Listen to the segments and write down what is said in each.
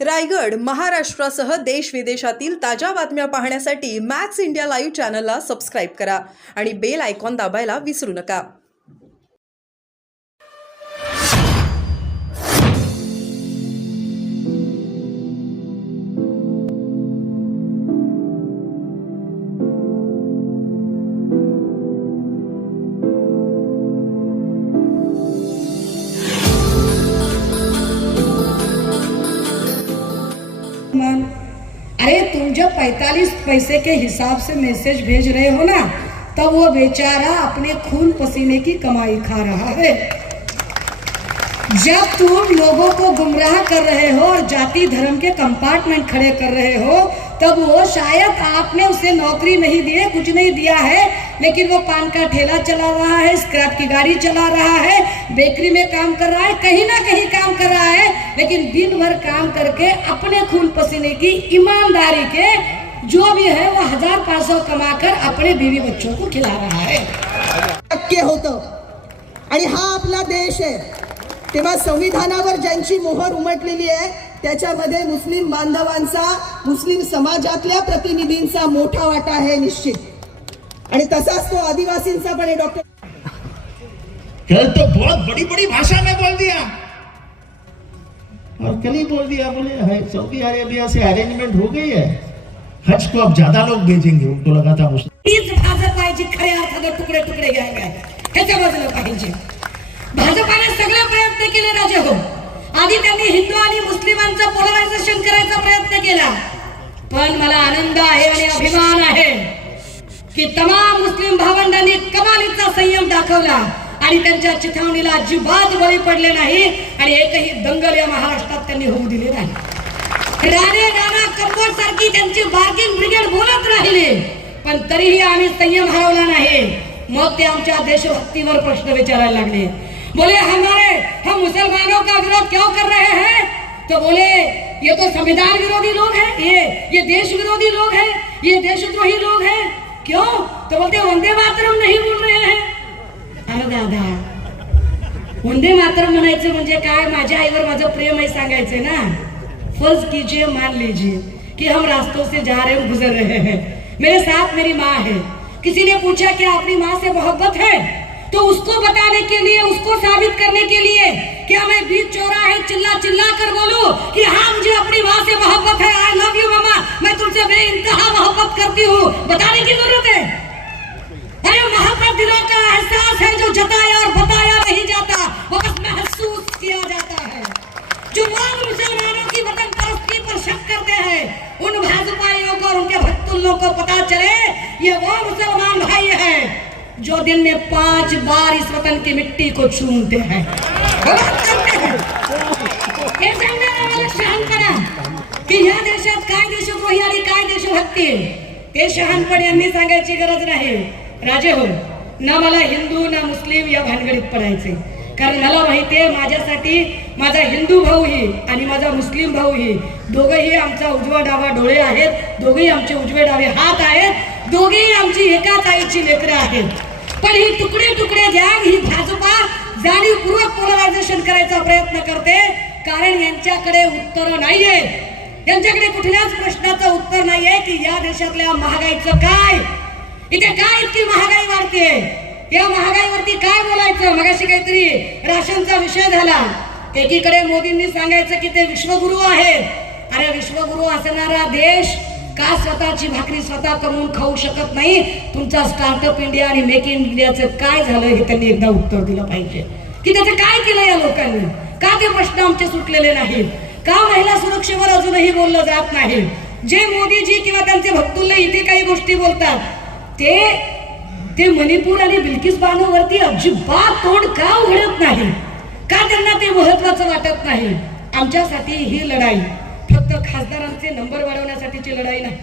रायगड महाराष्ट्रासह देश विदेशातील ताज्या बातम्या पाहण्यासाठी मॅक्स इंडिया लाईव्ह चॅनलला सबस्क्राईब करा आणि बेल आयकॉन दाबायला विसरू नका. अरे तुम जब 45 पैसे के हिसाब से मैसेज भेज रहे हो ना, तब वो बेचारा अपने खून पसीने की कमाई खा रहा है. जब तुम लोगों को गुमराह कर रहे हो और जाति धर्म के कंपार्टमेंट खड़े कर रहे हो, तब वो शायद आपने उसे नौकरी नहीं दी है, कुछ नहीं दिया है, लेकिन वो पान का ठेला चला रहा है, स्क्रैप की गाड़ी चला रहा है, बेकरी में काम कर रहा है, कहीं ना कहीं काम कर रहा है, लेकिन दिन भर काम करके अपने खून पसीने की ईमानदारी के जो भी है वो 1500 कमाकर अपने बीवी बच्चों को खिला रहा है. शक्य होतं. आणि हा आपला देश आहे. तेव्हा संविधानावर ज्यांची मोहर उमटलेली आहे त्याच्यामध्ये मुस्लिम बांधवांचा, मुस्लिम समाजातल्या प्रतिनिधींचा मोठा वाटा आहे निश्चित. आणि तसाच तो आदिवासींचा पण आहे. डॉक्टर कल तो बहुत बड़ी बड़ी भाषा में बोल दिया और कल ही बोल दिया, बोले सऊदी अरेबिया से अरेंजमेंट हो गई है, हज को अब ज्यादा लोग भेजेंगे. उनको लगा था मुस्लिम हीच भाजपाची खऱ्या अर्थाने तुकडे तुकडे घ्यायला ह्याच्या बाजूला पाहिजे. भाजपाने सगळे प्रयत्न केले राजे हो. आधी त्यांनी हिंदू आणि मुस्लिमांचं पोलरायझेशन करायचा प्रयत्न केला, पण मला आनंद आहे आणि अभिमान आहे की तमाम मुस्लिम भावंडांनी कमालीचा संयम दाखवला आणि त्यांच्या चिथावणीला अजिबात बळी पडले नाही आणि एकही दंगल या महाराष्ट्रात त्यांनी होऊ दिले नाही. राणे राणा कंबोज सारखी त्यांची बार्गिंग ब्रिगेड बोलत राहिले, पण तरीही आम्ही संयम हरवला नाही. मग ते आमच्या देशभक्तीवर प्रश्न विचारायला लागले. बोले हम मुसलमानों का विरोध क्यों कर रहे हैं? तो बोले ये तो संविधान विरोधी लोग हैं, ये देश विरोधी लोग हैं, ये देशद्रोही लोग हैं. क्यों? तो बोलते वंदे मातरम नहीं बोल रहे हैं. अरे दादा, वंदे मातरम म्हणायचं म्हणजे काय? माझ्या आईवर माझं प्रेम आहे सांगायचं ना. फर्ज कीजिए, मान लीजिए कि हम रास्तों से जा रहे हैं, गुजर रहे हैं, मेरे साथ मेरी माँ है. किसी ने पूछा कि आपकी माँ से मोहब्बत है? तो उसको बताने के लिए, उसको साबित करने के लिए क्या मैं बीच चौराहे चिल्ला चिल्ला कर बोलूं कि हाँ मुझे अपनी माँ से मोहब्बत है, आई लव यू मम्मा, मैं तुमसे बेइंतहा मोहब्बत करती हूँ, बताने की जरूरत है? अरे मोहब्बत दिलों का एहसास है जो जताया और बताया नहीं जाता, वो बस महसूस किया जाता है. जो लोग मुसलमानों की वतन परस्ती पर शक करते हैं, उन भाजपाइयों को और उनके भक्तुल्लों को पता चले ये वो मुसलमान भाई है जो दिन में 5 बार इस वतन की मिट्टी को चूमते हैं. हे सांगणारा मला शहाणपणा की या देशात काय देशद्रोही आणि काय देशभक्ती, ते शहाणपण यांनी सांगायची गरज नाही. राजे हो, ना मला हिंदू ना मुस्लिम या भानगडीत पडायचे, कारण मला माहितीये माझ्यासाठी माझा हिंदू भाऊही आणि माझा मुस्लिम भाऊही दोघेही आमचा उजवा डावा डोळे आहेत, दोघेही आमचे उजवे डावे हात आहेत, दोघेही आमची एकाच आईची लेकरं आहेत. पण ही तुकडे तुकडे गँग, ही भाजपा जाणीवपूर्वक पोलरायझेशन करायचा प्रयत्न करते, कारण यांच्याकडे उत्तर नाहीये. यांच्याकडे कुठल्याच प्रश्नाचं उत्तर नाहीये की या देशातल्या महागाईचं काय, इथे काय इतकी महागाई वाढते, या महागाईवरती काय बोलायचं. मगाशी काहीतरी राशनचा विषय झाला. एकीकडे मोदींनी सांगायचं की ते विश्वगुरु आहेत. अरे विश्वगुरु असणारा देश का स्वतःची भाकरी स्वतः कमवून खाऊ शकत नाही? तुमचा स्टार्टअप इंडिया आणि मेक इन इंडियाचं काय झालं हे त्यांनी एकदा उत्तर दिलं पाहिजे की त्याचं काय केलं या लोकांनी. का ते प्रश्न आमचे सुटलेले नाहीत? का महिला सुरक्षेवर अजूनही बोललं जात नाही? जे मोदीजी किंवा त्यांचे भक्तुल्ले इथे काही गोष्टी बोलतात ते मणिपूर आणि बिल्किस बानोवरती अजिबात तोंड का उघडत नाही? का त्यांना ते महत्वाचं वाटत नाही? आमच्यासाठी ही लढाई फक्त खासदारांचे नंबर वाढवण्यासाठीची लढाई नाही.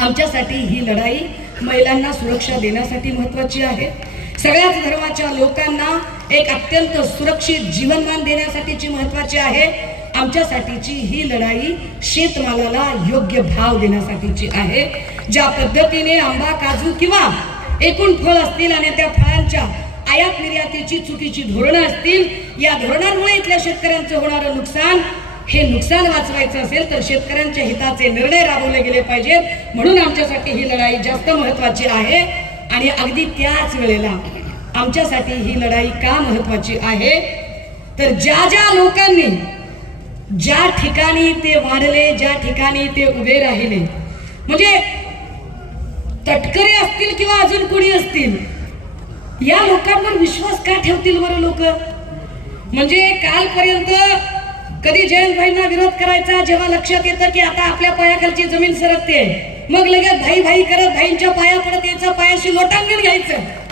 आमच्यासाठी ही लढाई महिलांना सुरक्षा देण्यासाठी महत्वाची आहे. सगळ्याच धर्माच्या लोकांना एक अत्यंत सुरक्षित जीवनमान देण्यासाठीची महत्वाची आहे. आमच्यासाठीची ही लढाई शेतमालाला योग्य भाव देण्यासाठीची आहे. ज्या पद्धतीने आंबा, काजू किंवा एकूण फळ असतील आणि त्या फळांच्या आयात निर्यातीची चुकीची धोरणं असतील, या धोरणांमुळे इथल्या शेतकऱ्यांचं होणारं नुकसान हे नुकसान वाचवायचं असेल तर शेतकऱ्यांच्या हिताचे निर्णय राबवले गेले पाहिजेत. म्हणून आमच्यासाठी ही लढाई जास्त महत्वाची आहे. आणि अगदी त्याच वेळेला आमच्यासाठी ही लढाई का महत्वाची आहे तर ज्या ज्या लोकांनी ज्या ठिकाणी ते वाढले, ज्या ठिकाणी ते उभे राहिले, म्हणजे तटकरे असतील किंवा अजून कोणी असतील, या लोकांवर विश्वास का ठेवतील बरं लोक? म्हणजे कालपर्यंत कधी जयंतभाईंना विरोध करायचा, जेव्हा लक्षात येतं की आता आपल्या पायाखालची जमीन सरकते, मग लगेच भाई भाई करत भाईंच्या पाया पडत यायचं, पायाशी लोटांगण घ्यायचं.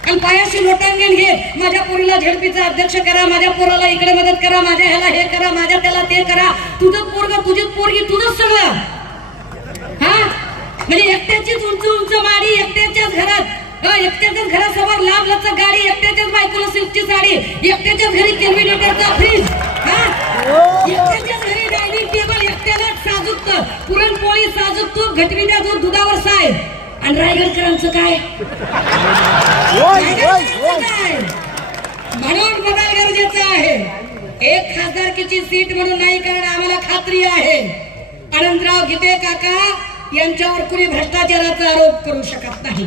आणि पायाशी लोटांगण घेत माझ्या पोरीला झेडपीचा अध्यक्ष करा, माझ्या पोराला इकडे मदत करा, माझ्या ह्याला हे करा, माझ्या त्याला ते करा, तुझं पोरग तुझी पोरगी तुझंच सगळं. हा म्हणजे एकट्याचीच उंच उंच माडी, एकट्याच्याच घरात, एकट्याच्याच घरासमोर लांब लचक गाडी, एकट्याच्याच बायकोला सिल्कची साडी, एकट्याच्याच घरी कॅल्क्युलेटरचा फ्रीज, एकट्याच्याच घरी डायनिंग टेबल, एकट्यालाच साजूक पुरणपोळी, साजूक तूप, घटविद्या दूध, दुधावर साय. आणि रायगडकरांचं काय? म्हणून बदल गरजेचा आहे. एक खासदारकीची सीट म्हणून नाही, कारण आम्हाला खात्री आहे अनंतराव गीते काका यांच्यावर कुणी भ्रष्टाचाराचा आरोप करू शकत नाही.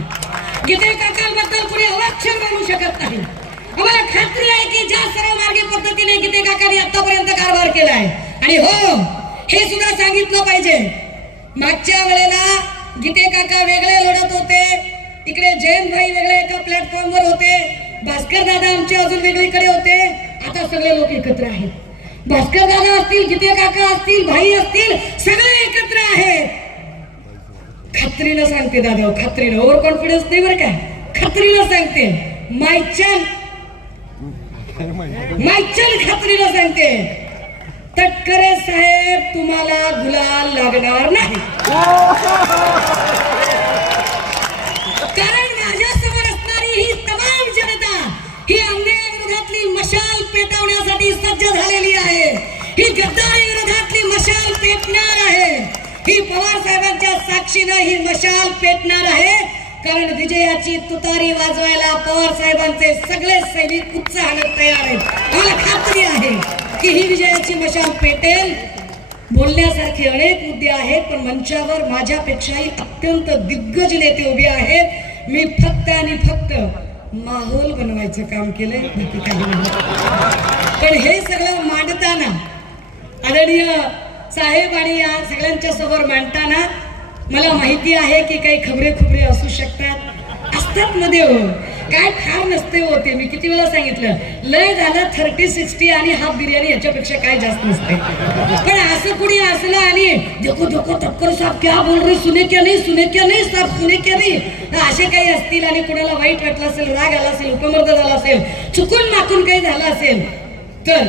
गीते काकांबद्दल कुणी अवाक्षर बोलू शकत नाही. आम्हाला खात्री आहे की ज्या सर्व मार्गी पद्धतीने गीते काकांनी आतापर्यंत कारभार केला आहे. आणि हो, हे सुद्धा सांगितलं पाहिजे, मागच्या वेळेला गीते काका वेगळे लढत होते, इकडे जयंतभाई वेगळे एका प्लॅटफॉर्मवर होते, भास्कर दादा आमचे अजून वेगळीकडे होते. आता सगळे लोक एकत्र आहेत. भास्कर दादा असतील, गीते काका असतील, भाई असतील, सगळे एकत्र आहेत. खात्रीनं सांगते दादा, खात्रीनं, ओव्हर कॉन्फिडन्स नाही बरं काय, खात्रीनं सांगते, मायचन खात्रीनं सांगते, तटकरे साहेब तुम्हाला गुलाल लागणार नाही. कारण माझ्यासमोर असणारी ही तमाम जनता ही अन्यायाविरोधातली मशाल पेटवण्यासाठी सज्ज झालेली आहे. ही गद्दारी विरोधातली मशाल पेटणार आहे. ही पवार साहेबांच्या साक्षीनं ही मशाल पेटणार आहे. कारण विजयाची तुतारी वाजवायला पवार साहेबांचे सगळे सैनिक उत्साहाने तयार आहेत. मला खात्री आहे की ही विजयाची मशाल पेटेल. बोलण्यासारखे अनेक मुद्दे आहेत, पण मंचावर माझ्यापेक्षाही अत्यंत दिग्गज नेते उभे आहेत. मी फक्त आणि फक्त माहोल बनवायचं काम केलंय, बाकी काही नाही. पण हे सगळं मांडताना आदरणीय साहेब आणि या सगळ्यांच्या समोर मांडताना मला माहिती आहे की काही खबरे असू शकतात, असतात मध्ये, हो काय फार नसते होते. मी किती वेळा सांगितलं, लय झालं 30-60 आणि हाफ बिर्याणी, याच्यापेक्षा काय जास्त नसते. पण असं कुणी असलं आणि देखो देखो टक्कर साहब क्या बोल रहे, सुने क्या नाही साहब, सुने क्या नाही, असे काही असतील आणि कुणाला वाईट वाटलं असेल, राग आला असेल, उपमर्द झाला असेल, चुकून माकून काही झालं असेल, तर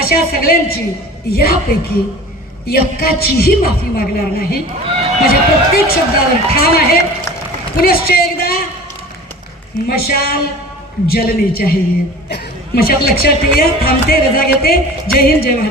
अशा सगळ्यांची यापैकी एकाचीही माफी मागणार नाही. माझ्या प्रत्येक शब्दावर ठाम आहे. पुनश्च एकदा मशाल जलनी चाहिए. मशाल लक्षात ठेवूया. थांबते, रजा घेते. जय हिंद, जय भारत.